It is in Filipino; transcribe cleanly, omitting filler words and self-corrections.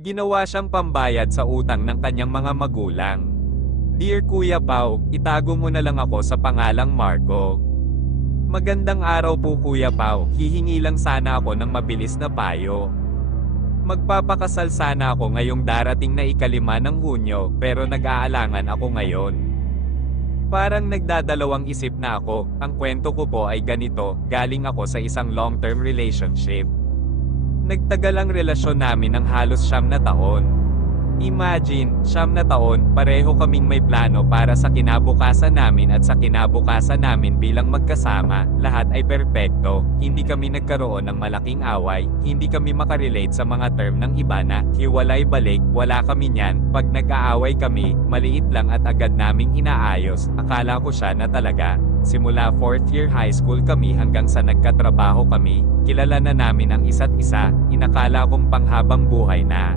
Ginawa siyang pambayad sa utang ng kanyang mga magulang. Dear Kuya Pao, itago mo na lang ako sa pangalang Marco. Magandang araw po Kuya Pao, hihingi lang sana ako ng mabilis na payo. Magpapakasal sana ako ngayong darating na 5 ng Hunyo, pero nag-aalangan ako ngayon. Parang nagdadalawang isip na ako. Ang kwento ko po ay ganito, galing ako sa isang long-term relationship. Nagtagal ang relasyon namin ng halos 9 na taon. Imagine, 9 na taon, pareho kaming may plano para sa kinabukasan namin at sa kinabukasan namin bilang magkasama, lahat ay perpekto, hindi kami nagkaroon ng malaking away, hindi kami makarelate sa mga term ng iba na, hiwalay balik, wala kami niyan, pag nag-aaway kami, maliit lang at agad naming inaayos, akala ko siya na talaga. Simula 4th year high school kami hanggang sa nagkatrabaho kami, kilala na namin ang isa't isa, inakala kong panghabang buhay na.